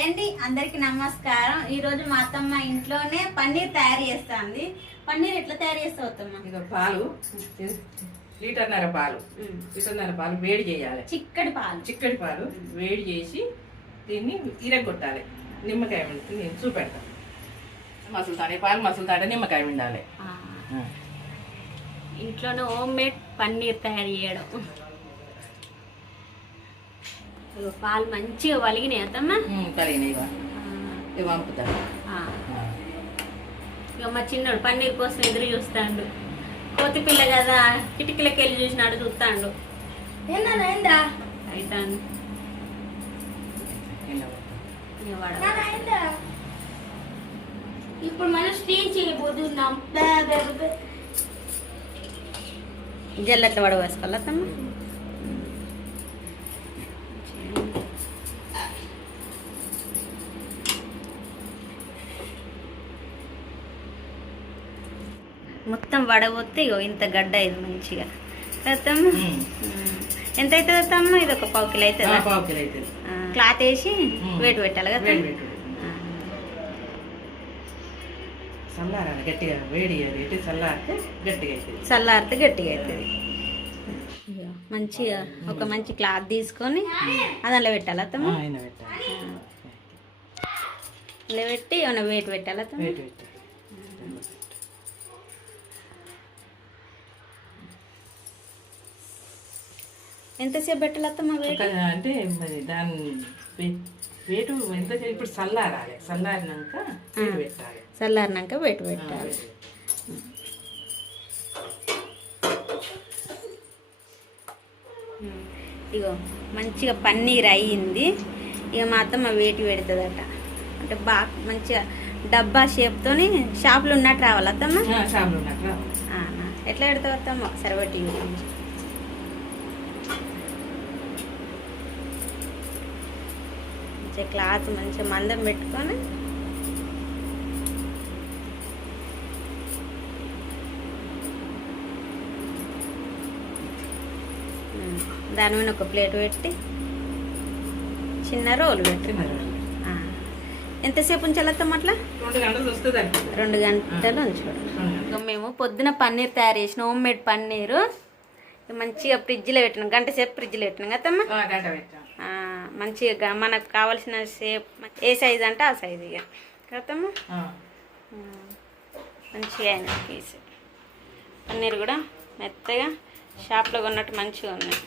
Hi అండి, అందరికి నమస్కారం. ఈ రోజు మా అత్తమ్మ ఇంట్లోనే పన్నీర్ తయారు చేస్తుంది. పన్నీర్ ఎట్లా తయారు చేస్తావు అత్తమ్మ? ఇక పాలు లీటర్న్నర పాలు వేడి చేయాలి. చిక్కటి పాలు వేడి చేసి దీన్ని ఇరగొట్టాలి. నిమ్మకాయ నేను చూపెడతాను. మసులుతాడే పాలు మసులుతాడే నిమ్మకాయ ఉండాలి. ఇంట్లోనే హోమ్ మేడ్ పన్నీర్ తయారు చేయడం. పాలు మంచిగా వలిగినాయి అత్తమ్మ. కలిగినాయి పంపుతాను. ఇక మా చిన్నోడు పన్నీర్ కోసం ఎదురు చూస్తాడు. కోతి పిల్ల కదా, కిటికీలకి వెళ్ళి చూసినాడు, చూస్తాడు. అయితాను ఇప్పుడు మనం స్టీమ్ చేయబోతున్నాం. జల్లెట్ల వడ వేసుకోవాలి అత్తమ్మ. మొత్తం వడబోతే ఇగో ఇంత గడ్డ ఇది మంచిగా అత్తమ్మ. ఎంత అవుతుంది అత్తమ్మ? ఇది ఒక పావు కిలో అవుతుంది. క్లాత్ వేసి వేడి పెట్టాలి కదా. గట్టిగా వేడి చల్లారితే గట్టిగా అవుతుంది. మంచిగా ఒక మంచి క్లాత్ తీసుకొని అదంలో పెట్టాలి అత్తమ్మ. ఇలా పెట్టి ఏమైనా వేడి పెట్టాలి అత్తమ్మ. ఎంతసేపు పెట్టాలి అత్తమ్మ? అంటే మరి దాని వేటు ఎంత ఇప్పుడు చల్లారినాక పెట్టాలి. చల్లారినాక వేటు పెట్టాలి. ఇగో మంచిగా పన్నీర్ అయ్యింది. ఇక మా అత్తమ్మ వేటి పెడుతుందట. అంటే బాగా మంచిగా డబ్బా షేప్తో షాపులో ఉన్నట్టు రావాలి అత్తమ్మ. ఎట్లా పెడతావు అత్తమ్మ? ఒకసారి పెట్టి మంచిగా క్లాత్ మంచిగా మందం పెట్టుకొని దాని మీద ఒక ప్లేట్ పెట్టి చిన్న రోలు పెట్టి ఎంతసేపు ఉంచాలత్తాం? అట్లా 2 గంటలు ఉంచుకోవడం. మేము పొద్దున పన్నీర్ తయారు చేసిన హోమ్ మేడ్ పన్నీరు మంచిగా ఫ్రిడ్జ్లో పెట్టినాం. గంట సేపు ఫ్రిడ్జ్లో పెట్టినాం కదమ్మా. మంచిగా మనకు కావాల్సిన షేప్ ఏ సైజు అంటే ఆ సైజు ఇక కదమ్మా. మంచిగా అయినా పీస్ పన్నీర్ కూడా మెత్తగా షాప్లో కొన్నట్టు మంచిగా ఉన్నాయి.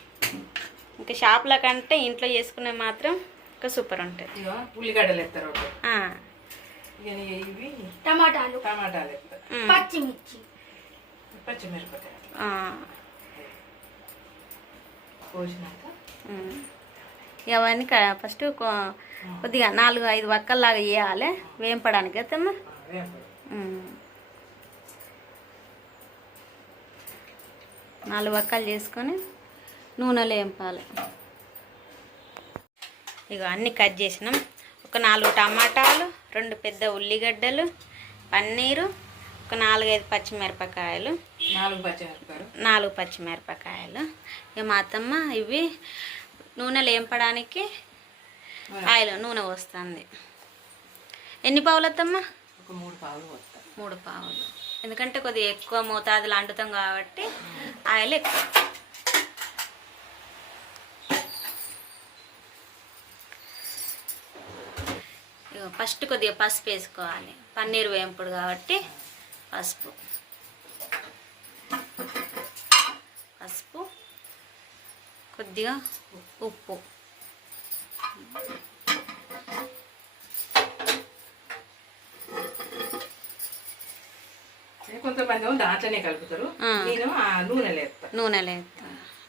ఇంకా షాప్లో కంటే ఇంట్లో చేసుకునే మాత్రం ఇంకా సూపర్ ఉంటుంది. ఉల్లిగడ్డలు ఎత్తారు, టమాటాలు పచ్చిమిరపకాయ అవన్నీ ఫస్ట్ కొద్దిగా 4-5 వక్కల్లాగా వేయాలి వేంపడానికి కదమ్మా. 4 వక్కలు చేసుకొని నూనెలో వేంపాలి. ఇక అన్నీ కట్ చేసినాం. ఒక 4 టమాటాలు, 2 పెద్ద ఉల్లిగడ్డలు, పన్నీరు, ఒక 4-5 పచ్చిమిరపకాయలు, 4 పచ్చిమిరపకాయలు. ఇక మా అత్తమ్మ ఇవి నూనెలు వేంపడానికి నూనె పోస్తుంది. ఎన్ని పావులు అత్తమ్మ? 3 పావులు. ఎందుకంటే కొద్దిగా ఎక్కువ మోతాదులు అంటుతాం కాబట్టి ఆయిల్ ఎక్కువ. ఫస్ట్ కొద్దిగా పసుపు వేసుకోవాలి. పన్నీర్ వేంపుడు కాబట్టి పసుపు కొద్దిగా ఉప్పు, కొంతమంది దాంట్లోనే కలుపుతారు.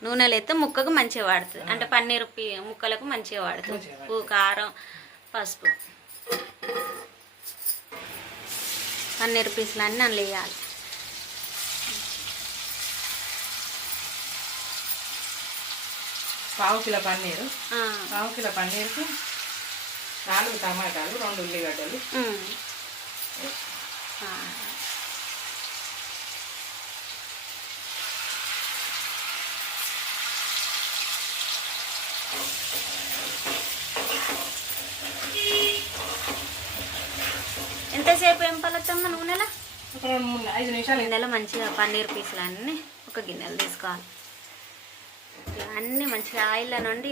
నూనెలో వేస్తే ముక్కకు మంచిగా వాడుతుంది. అంటే పన్నీర్ ముక్కలకు మంచిగా వాడుతుంది. ఉప్పు, కారం, పసుపు, పన్నీర్ పీసులు అన్నీ అందులో వేయాలి. పావు కిలో పన్నీరుకి 4 టమాటాలు, 2 ఉల్లిగడ్డలు, ఎంతసేపు ఏం పలతమ్మ నూనెలో? ఒక 2-5 నిమిషాలు. గిన్నెలో మంచిగా పన్నీర్ పీసులు అన్నీ ఒక గిన్నెలు తీసుకోవాలి. ఇక అన్నీ మంచిగా ఆయిల్లో నుండి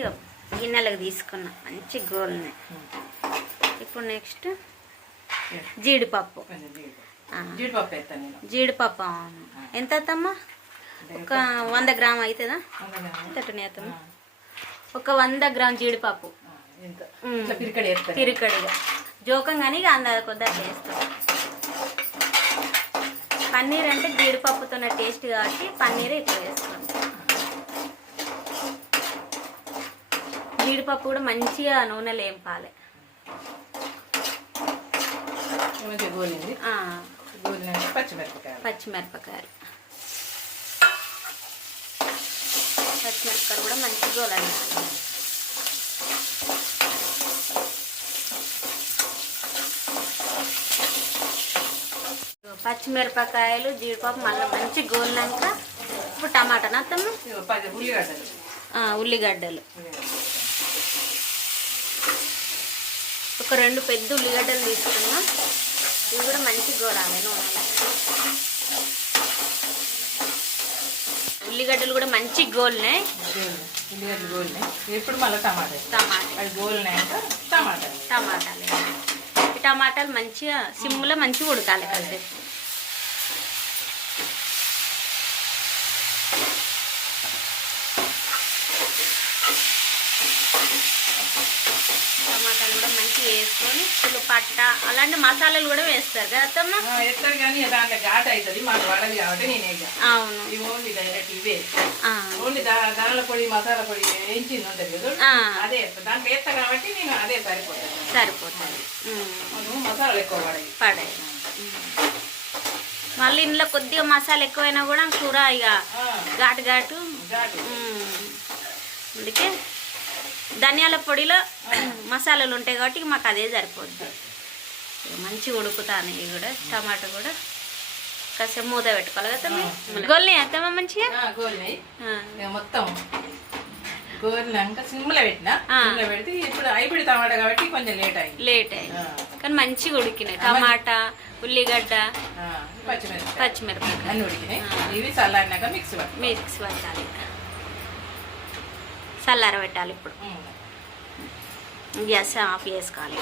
గిన్నెలకు తీసుకున్నా మంచి గోల్ని. ఇప్పుడు నెక్స్ట్ జీడిపప్పు. జీడిపప్పు వేస్తాను నేను. జీడిపప్పు అవును. ఎంత అవుతమ్మా? ఒక 100 గ్రామ్ అవుతుందా? తట్టునే అవుతాము. ఒక 100 గ్రామ్ జీడిపప్పు తిరికడిగా జోకంగానే ఇక అందాజ కొద్దిగా వేస్తాం. పన్నీర్ అంటే జీడిపప్పుతోనే టేస్ట్ కాబట్టి పన్నీర్ ఎక్కువ వేస్తాం. జీడిపప్పు కూడా మంచిగా నూనెలో వేంపాలి. పచ్చిమిరపకాయలు కూడా మంచిగా గోలండి. పచ్చిమిరపకాయలు జీడిపప్పు మళ్ళీ మంచి గోలినాక ఇప్పుడు టమాటా నత్తమ్మ ఉల్లిగడ్డలు ఒక 2 పెద్ద ఉల్లిగడ్డలు తీసుకున్నా. ఇవి కూడా మంచి గోలాలి నూనెలో. ఉల్లిగడ్డలు కూడా మంచి గోలినాయి. ఇప్పుడు మళ్ళీ టమాటాలు ఈ టమాటాలు మంచిగా సిమ్లో మంచిగా ఉడకాలి కాసేపు. టమాటాలు కూడా మంచిగా వేసుకొని పట్ట అలాంటి మసాలాలు కూడా వేస్తారు కదా అత్తమ్మ? వేస్తారు కానీ దాంట్లో ఘాట్ అవుతుంది మాకు వాడదు కాబట్టి నేనే. అవును. ఇవి ఓన్లీ డైరెక్ట్ ఇవే. ఓన్లీ దానిల పొడి మసాలా పొడి వేయించింది ఉంటుంది కదా, అదే దాంట్లో వేస్తా కాబట్టి నేను అదే సరిపోతుంది. మసాలాలు ఎక్కువ పడాయి. మళ్ళీ ఇంట్లో కొద్దిగా మసాలా ఎక్కువైనా కూడా కూర ఇక ఘాటు అందుకే ధనియాల పొడిలో మసాలాలు ఉంటాయి కాబట్టి మాకు అదే సరిపోద్ది. మంచిగా ఉడుకుతాను. ఇవి కూడా టమాటా కూడా కాసేపు మూత పెట్టుకోవాలి కదా. గోల్ని అత్తమ్మ మంచిగా మొత్తం గోలినాక సిమ్లో పెట్టినా. పెడితే ఇప్పుడు హైబ్రిడ్ టమాటా కాబట్టి కొంచెం లేట్ అయింది కానీ మంచిగా ఉడికినాయి. టమాటా ఉల్లిగడ్డ పచ్చిమిరపకాయ అన్ని ఉడికినాయి. ఇవి చల్లారినాక మిక్స్ పెట్టాలి. చల్లార పెట్టాలి. ఇప్పుడు గ్యాస్ ఆఫ్ చేసుకోవాలి.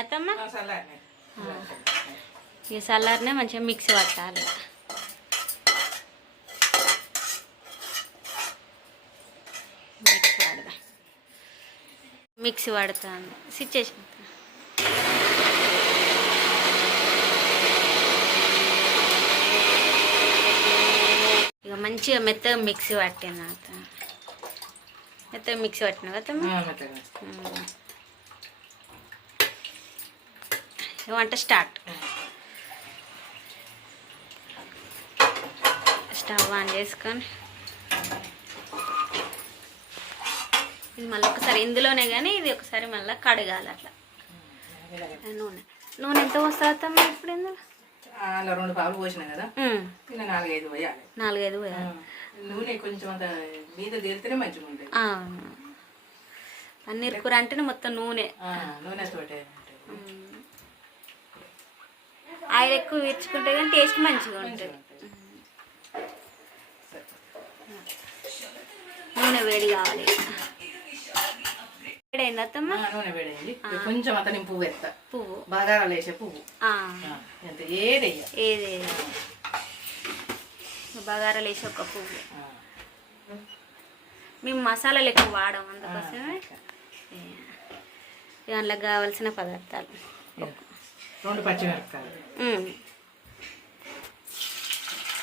అత్తమ్మ ఇక చల్లారనే మంచిగా మిక్సీ పట్టాలి. మిక్సీ పడతాను సిచ్యువేషన్. ఇక మంచిగా మెత్తగా మిక్సీ పట్టిన మెత్తగా మిక్సీ పట్టిన కదా వంట స్టార్ట్. స్టవ్ ఆన్ చేసుకొని ఇది మళ్ళీ ఒకసారి ఇందులోనే కానీ ఇది ఒకసారి మళ్ళీ కడగాలి. అట్లా నూనె ఎంత పోస్తారమ్మా ఇప్పుడు ఇందులో? 2 పావులు పోసిన కదా, 4-5 పోయాలి. 4-5 పోయాలి. నూనె కొంచెం మీద తేలితేనే మంచిగా ఉంటుంది. పన్నీర్ కూర అంటేనే మొత్తం నూనెతోటే. ఆయిల్ ఎక్కువ విరుచుకుంటే కానీ టేస్ట్ మంచిగా ఉంటుంది. నూనె వేడి కావాలి. వేడైంది అత్తమ్మ? నూనె వేడైంది. కొంచెం అతని పువ్వు బగారాలు వేసే పువ్వు ఏది బగారాలు వేసి ఒక పువ్వు. మేము మసాలాలు ఎక్కువ వాడము అందుకోసమే. దాంట్లో కావాల్సిన పదార్థాలు 2 పచ్చిమిరపకాయలు,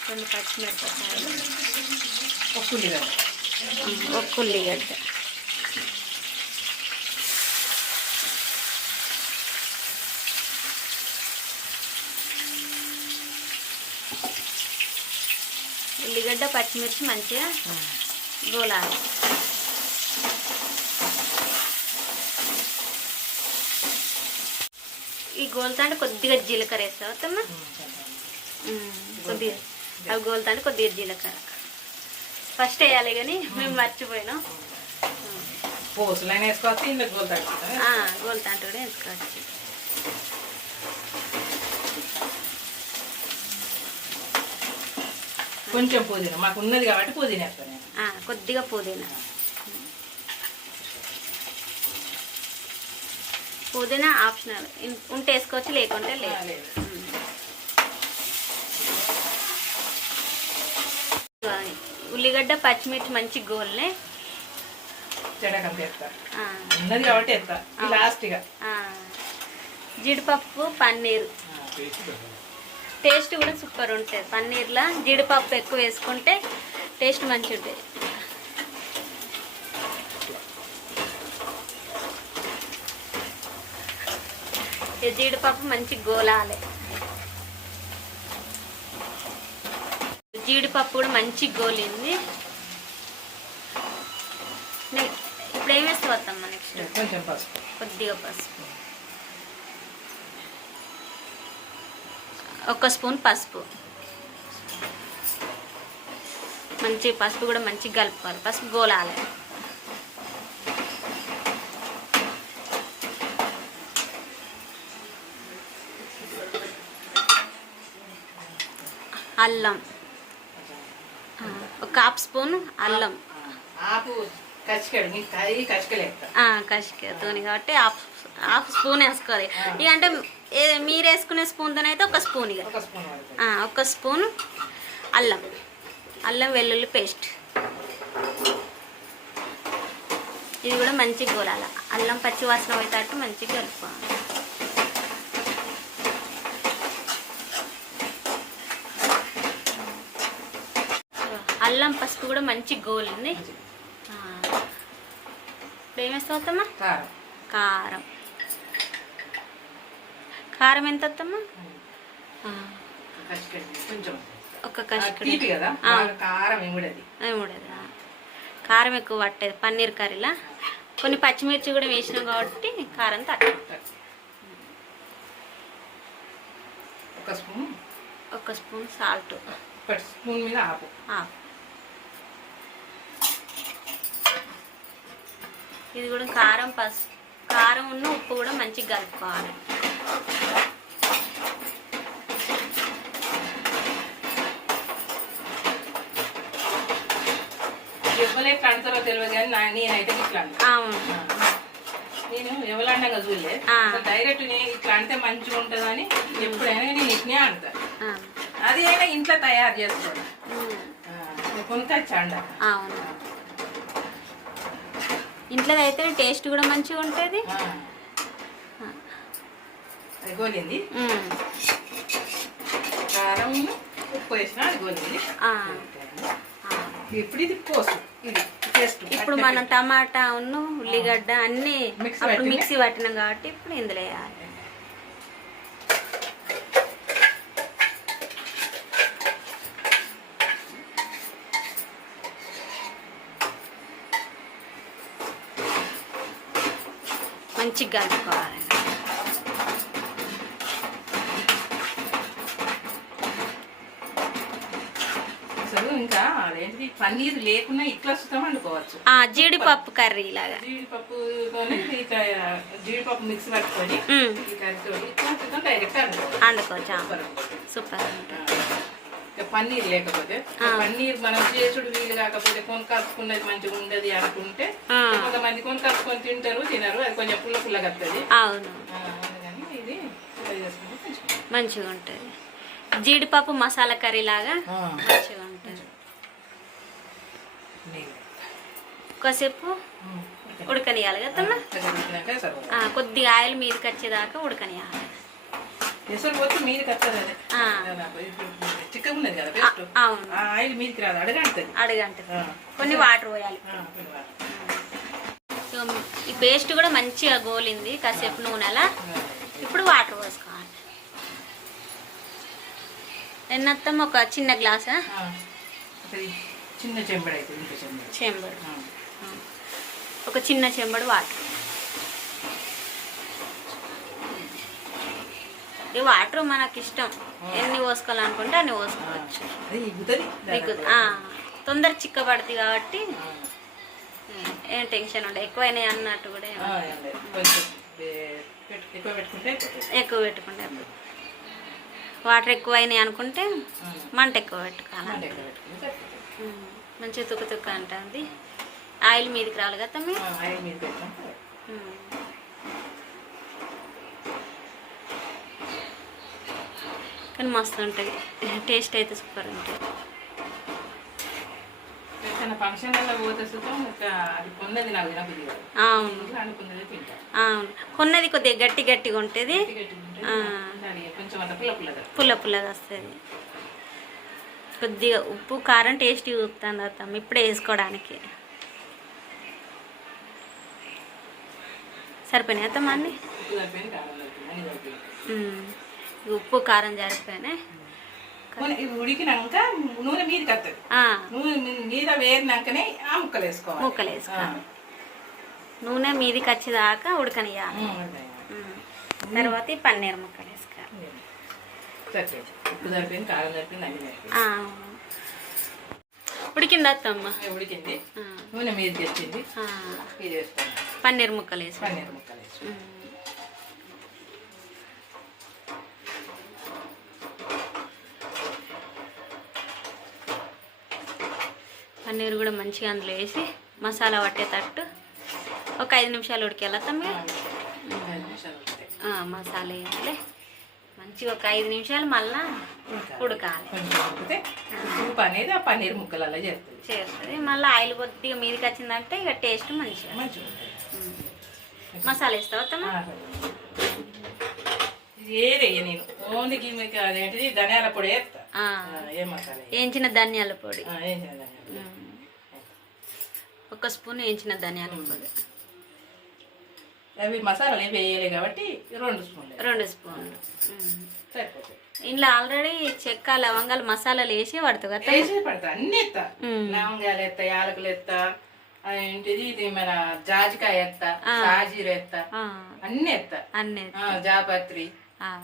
2 పచ్చిమిరపకాయలు, ఒక ఉల్లిగడ్డ, ఉల్లిగడ్డ పచ్చిమిర్చి మంచిగా గోలాలి. ఈ గోలుతాంటే కొద్దిగా జీలకర్ర వేస్తావు అత్తమ్మ? కొద్దిగా అవి గోలుతాంటే కొద్దిగా జీలకర్ర ఫస్ట్ వేయాలి కానీ మేము మర్చిపోయినాం. పోసులైనా వేసుకోవచ్చు, ఇందులో గోల్ తగ్గుతుంది. గోల్తాంట కూడా వేసుకోవచ్చు. కొంచెం పుదీనా మాకు ఉన్నది కాబట్టి పుదీనా వేస్తాను. కొద్దిగా పుదీనా. పుదీనా ఆప్షనల్, ఉంటే వేసుకోవచ్చు, లేకుంటే లేదు. ఉల్లిగడ్డ పచ్చిమిర్చి మంచి గోల్నే చెడకంత వేస్తా, ఉన్నది కాబట్టి వేస్తా లాస్ట్గా. జీడిపప్పు పన్నీరు టేస్ట్ కూడా సూపర్ ఉంటుంది. పన్నీర్లో జీడిపప్పు ఎక్కువ వేసుకుంటే టేస్ట్ మంచి ఉంటుంది. జీడిపప్పు మంచి గోలాలి. జీడిపప్పు కూడా మంచి గోలింది. ఇప్పుడు ఏం వేసుకోవద్దమ్మా? నెక్స్ట్ కొంచెం పసుపు, కొద్దిగా పసుపు, 1 స్పూన్ పసుపు. మంచి పసుపు కూడా మంచిగా కలుపుకోవాలి. పసుపు గోలాలి. అల్లం 1/2 స్పూన్ అల్లం. కసికతోని కాబట్టి హాఫ్ స్పూన్ వేసుకోవాలి. ఇక అంటే మీరు వేసుకునే స్పూన్తో అయితే 1 స్పూన్, ఇక 1 స్పూన్ అల్లం వెల్లుల్లి పేస్ట్. ఇది కూడా మంచిగా గోలాలి. అల్లం పచ్చి వాసన పోయేటట్టు మంచిగా కలుపుకోవాలి. అల్లం పసుపు కూడా మంచి గోలింది. ఇప్పుడు ఏం వేస్తావమ్మా? కారం. కారం ఎంత వద్దమ్మా? 1 కషికడి. కారం ఎక్కువ పట్టేది పన్నీర్ కర్రీలా. కొన్ని పచ్చిమిర్చి కూడా వేసినాం కాబట్టి కారం తక్కువ. 1 స్పూన్ సాల్ట్. స్పూన్ మీద ఆపు. ఇది కూడా కారం కారం ఉన్న ఉప్పు కూడా మంచిగా కలుపుకోవాలి. ఎవరు ఎట్లా అంటారో తెలియదు కానీ నేనైతే ఇట్లా నేను ఎవరండగా చూడలేదు. డైరెక్ట్ నేను ఇట్లా అంటే మంచిగా ఉంటుందని ఎప్పుడైనా నేను ఇట్నే అంటా. అది అయినా ఇంట్లో తయారు చేసుకోండి, కొనుకొచ్చండి. ఇంట్లో అయితే టేస్ట్ కూడా మంచిగా ఉంటుంది. అది గోలింది, కారం ఉప్పు వేసిన అది గోలింది. ఇప్పుడు ఇది పోసు, ఇది టేస్ట్. ఇప్పుడు మనం టమాటా ఉల్లిగడ్డ అన్ని మిక్సీ పట్టినాం కాబట్టి ఇప్పుడు ఇందులో వేయాలి. మంచిగా కలుపుకోవాలి. అసలు ఇంకా అదేంటిది పన్నీర్ లేకుండా ఇట్లా సుతం వండుకోవచ్చు. జీడిపప్పు కర్రీ లాగా జీడిపప్పు మిక్స్ పట్టుకొని ఈ కర్రీతో డైరెక్ట్ వండుకోవచ్చు. సూపర్. పన్నీర్ లేకపోతే పన్నీర్ మనం చేసుడు వీలు కాకపోతే కొనుక్కొచ్చుకున్నది మంచిగా ఉండదు అనుకుంటే కొంతమంది కొనుక్కొచ్చుకొని తింటారు, తినరు. అది కొంచెం పుల్ల పుల్లగా వస్తుంది. అవును, ఇది మంచిగా ఉంటుంది. జీడిపప్పు మసాలా కర్రీ లాగా మంచిగా ఉంటుంది. కాసేపు ఉడకనియాలి కదమ్మా. కొద్దిగా ఆయిల్ మీదకి వచ్చేదాకా ఉడకనియాలి. ఎసరు పోతే మీదకి వస్తుంది. చిక్కగా ఉన్నది కదా పేస్ట్. అవును, ఆయిల్ మీదకి రాదు, అడగంటది. కొన్ని వాటర్ పోయాలి. సో ఈ పేస్ట్ కూడా మంచిగా గోలింది కాసేపు నూనెలా. ఇప్పుడు వాటర్ పోసుకోవాలి. ఎన్నత్తం? 1 చిన్న గ్లాసా? చిన్న చెంబడు అయితే చెంబడు, 1 చిన్న చెంబడు వాటర్. ఈ వాటర్ మనకి ఇష్టం, ఎన్ని పోసుకోవాలనుకుంటే అన్ని పోసుకోవచ్చు. తొందర చిక్కబడుతుంది కాబట్టి ఏం టెన్షన్ ఉండే ఎక్కువైనాయి అన్నట్టు కూడా కొంచెం ఎక్కువ పెట్టుకుంటే ఎక్కువ పెట్టుకుంటే వాటర్ ఎక్కువైనాయి అనుకుంటే మంట ఎక్కువ పెట్టుకోవాలి. మంచిగా తుక్క తుక్క అంటుంది. ఆయిల్ మీదకి రావాలి కదా తమ్మి. ఆయిల్ మీద పెట్టాం. కానీ మస్తు ఉంటుంది, టేస్ట్ అయితే సూపర్ ఉంటుంది. ఫంక్షన్లలో పోతే అది కొన్నది నాకు తినబుద్ధి కాదు. అనుకున్నది తింటా. అవును, కొన్నది కొద్దిగా గట్టి గట్టిగా ఉంటుంది, కొంచెం అంత పుల్ల పుల్లగా పుల్ల పుల్లగా వస్తుంది. కొద్దిగా ఉప్పు కారం టేస్ట్ చూపుతుంది అత్తమ్మ ఇప్పుడే వేసుకోవడానికి. సరిపోయినాయి అత్తమ్మ అన్ని? ఉప్పు కారం సరిపోయినాయి. ఉడికినాక నూనె మీదకి వస్తుంది. నూనె మీద వేరినాకనే ఆ ముక్కలు వేసుకోవాలి. ముక్కలు వేసుకోవాలి. నూనె మీదకి వచ్చేదాకా ఉడకనియాలి. తర్వాత ఈ పన్నీర్ ముక్కలు వేసుకోవాలి. ఉప్పు సరిపోయింది, కారం సరిపోయింది, అన్ని సరిపోయింది. ఉడికింది అత్తమ్మ? ఉడికింది. నూనె మీదకి వచ్చింది. ఇది వేసుకోవాలి. పన్నీర్ ముక్కలు వేసి పన్నీర్ ముక్కలు వేసి పన్నీర్ కూడా మంచిగా అందులో వేసి మసాలా పట్టేటట్టు ఒక 5 నిమిషాలు ఉడికేలా తమ్మి. మసాలా వేయాలి మంచిగా ఒక 5 నిమిషాలు, మళ్ళా ఉడకాలి. సూప్ అనేది ఆ పన్నీర్ ముక్కలలో చేస్తుంది. మళ్ళీ ఆయిల్ కొద్దిగా మీదకి వచ్చిందంటే ఇక టేస్ట్ మంచిగా. మసాలా వేస్తావా తమ్మ? ఏదే నేను ఓన్లీ మీకు అదేంటిది ధనియాల పొడి వేస్తా. ఏం మసాలా? వేయించిన ధనియాల పొడి. ఒక స్పూన్ వేయించిన ధనియాల పొడి. అవి మసాలాలు ఏమి వేయలే కాబట్టి 2 స్పూన్లు. 2 స్పూన్లు సరిపోతాయి. ఇంట్లో ఆల్రెడీ చెక్క లవంగాలు మసాలాలు వేసి పడతావు కదా? వేసి పడతా, అన్ని ఎత్తా. లవంగాలు ఎత్తా, యాలకులు ఎత్తా, ఏంటిది ఇది మన జాజికాయ ఎత్తా, సాజీర ఎత్తా, అన్ని ఎత్తా, జాపత్రి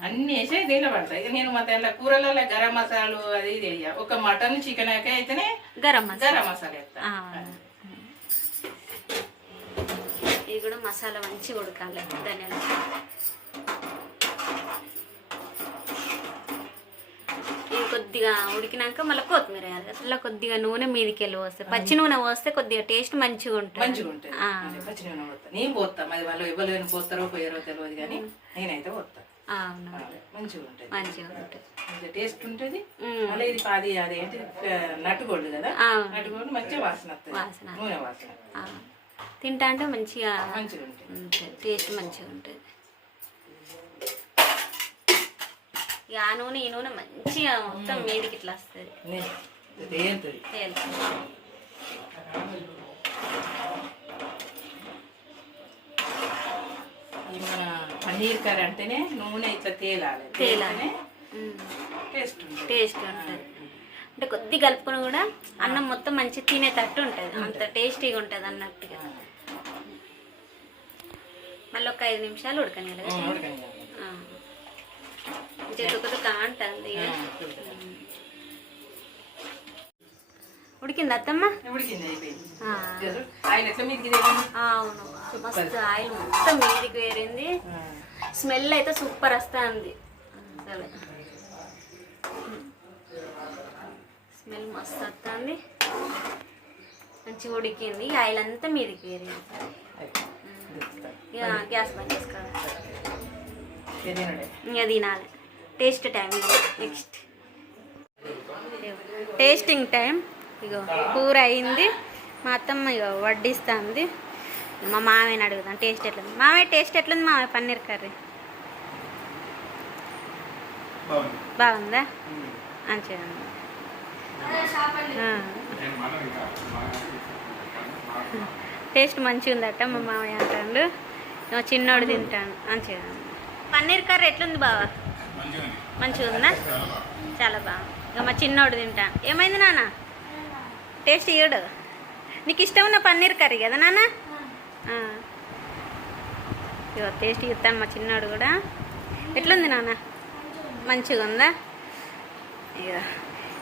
అన్ని వేసి దీనిలో పడతాయి. ఇక నేను మా తెల్ల కూరలలో గరం మసాలు అది ఇది వేయ. ఒక మటన్ చికెన్ అయితేనే గరం మసాలా ఎత్తా. ఇది కూడా మసాలా మంచిగా ఉడకాలి. ధనియాలు ఇది కొద్దిగా ఉడికినాక మళ్ళీ కొత్తిమీర వేయాలి. అట్లా కొద్దిగా నూనె మీదకి వెళ్ళి పోస్తే, పచ్చి నూనె పోస్తే కొద్దిగా టేస్ట్ మంచిగా ఉంటుంది. పచ్చి నూనె పోస్తా. నేను పోతా, మరి వాళ్ళు ఎవరు పోస్తారో పోయారో తెలియదు కానీ నేనైతే పోతా. మంచిగా ఉంటుంది, మంచిగా ఉంటుంది, టేస్ట్ ఉంటుంది. మళ్ళీ ఇది పాది అదేంటి నట్టుకోడు కదా, నట్టుకోడు మంచిగా వాసన వస్తుంది, నూనె వాసన. తింటా అంటే మంచిగా మంచిగా ఉంటుంది, టేస్ట్ మంచిగా ఉంటుంది. ఇక ఆ నూనె ఈ నూనె మంచిగా మొత్తం మీదికి ఇట్లా వస్తుంది. మన పన్నీర్ కర్రీ అంటేనే నూనె ఇట్లా తేలాలి. టేస్ట్ ఉంటుంది. అంటే కొద్ది కలుపుకొని కూడా అన్నం మొత్తం మంచిగా తినేటట్టు ఉంటుంది, అంత టేస్టీగా ఉంటుంది అన్నట్టుగా. మళ్ళీ ఒక 5 నిమిషాలు ఉడకనియాలి. చెట్టుకు కాంటుంది. ఉడికింది అత్తమ్మ? అవును, మస్తు ఆయిల్ మొత్తం మీదికి వేరింది. స్మెల్ అయితే సూపర్ వస్తుంది. అసలు స్మెల్ మస్తు వస్తుంది. మంచిగా ఉడికింది. ఆయిల్ అంతా మీదికి వేరింది. గ్యాస్ బంద్ చేసుకోవాలి. ఇంకా తినాలి. Taste time. Next tasting time. ఇగో కూర అయింది. మా అత్తమ్మ ఇగో వడ్డిస్తుంది. మా మామయ్యని అడుగుదాం టేస్ట్ ఎట్లుంది. మామయ్య టేస్ట్ ఎట్లుంది మామయ్య? పన్నీర్ కర్రీ బాగుందా? మంచిగా టేస్ట్ మంచిగా ఉందట మా మామయ్య అంటాడు. చిన్నోడు తింటాను. మంచిగా పన్నీర్ కర్రీ ఎట్లుంది బావా? మంచిగా ఉందా? చాలా బాగుంది. ఇక మా చిన్నోడు తింటాను. ఏమైంది నాన్న? టేస్ట్ ఇయ్యడు. నీకు ఇష్టం ఉన్న పన్నీర్ కర్రీ కదా నాన్న? ఇక టేస్ట్ ఇస్తాను మా చిన్నోడు కూడా. ఎట్లుంది నాన్న? మంచిగా ఉందా? ఇక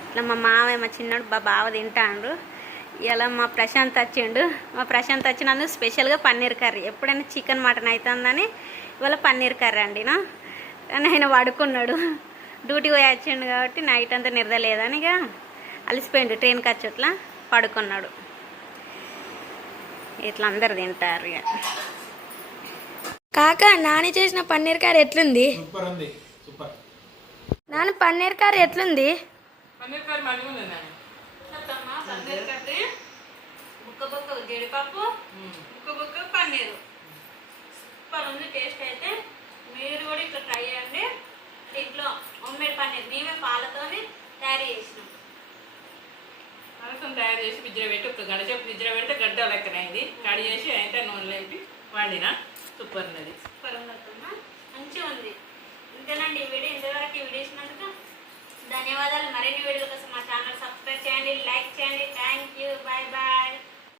ఇట్లా మా మామయ్య మా చిన్నోడు బావ తింటాడు. ఇలా మా ప్రశాంత్ వచ్చిండు. మా ప్రశాంత్ వచ్చినందుకు స్పెషల్గా పన్నీర్ కర్రీ. ఎప్పుడైనా చికెన్ మటన్ అవుతుందని ఇవాళ పన్నీర్ కర్రీ అండినా. కానీ ఆయన పడుకున్నాడు, డ్యూటీ పోయి వచ్చిండు కాబట్టి నైట్ అంతా నిద్ర లేదని ఇక అలసిపోయిండు. ట్రైన్కి వచ్చేట్లా పడుకున్నాడు. ఇట్లా అందరు తింటారు ఇక. కాక నాని చేసిన పన్నీర్ కర్రీ ఎట్లుంది? సూపర్ ఉంది, సూపర్. నాని పన్నీర్ కర్రీ ఎట్లుంది? పన్నీర్ కర్రీ మంచిగా ఉంది నాన్న. పన్నీర్ కర్రీ, బుక్క బుక్క జీడిపప్పు, బుక్క బుక్క పన్నీరు సూపర్ ఉంది. టేస్ట్ అయితే మీరు కూడా ఇట్లా ట్రై చేయండి. ఇంట్లో హోమ్మేడ్ పన్నీర్ మేమే పాలతోని తయారు చేసినాం. పాలతో తయారు చేసి ఫ్రిడ్జ్లో పెట్టి ఒక గంట సేపు ఫ్రిడ్జ్లో పెడితే గడ్డ లెక్కనైంది. కడి చేసి అయితే నూనె లేపి వండిన సూపర్ ఉన్నది. సూపర్ ఉందమ్మా, మంచిగా ఉంది. ఇంతేనండి ఈ వీడియో. ఇంతవరకు ఈ వీడియో ఇచ్చినందుకు ధన్యవాదాలు. మరిన్ని వీడియోల కోసం మా ఛానల్ సబ్స్క్రైబ్ చేయండి, లైక్ చేయండి. Thank you, bye bye.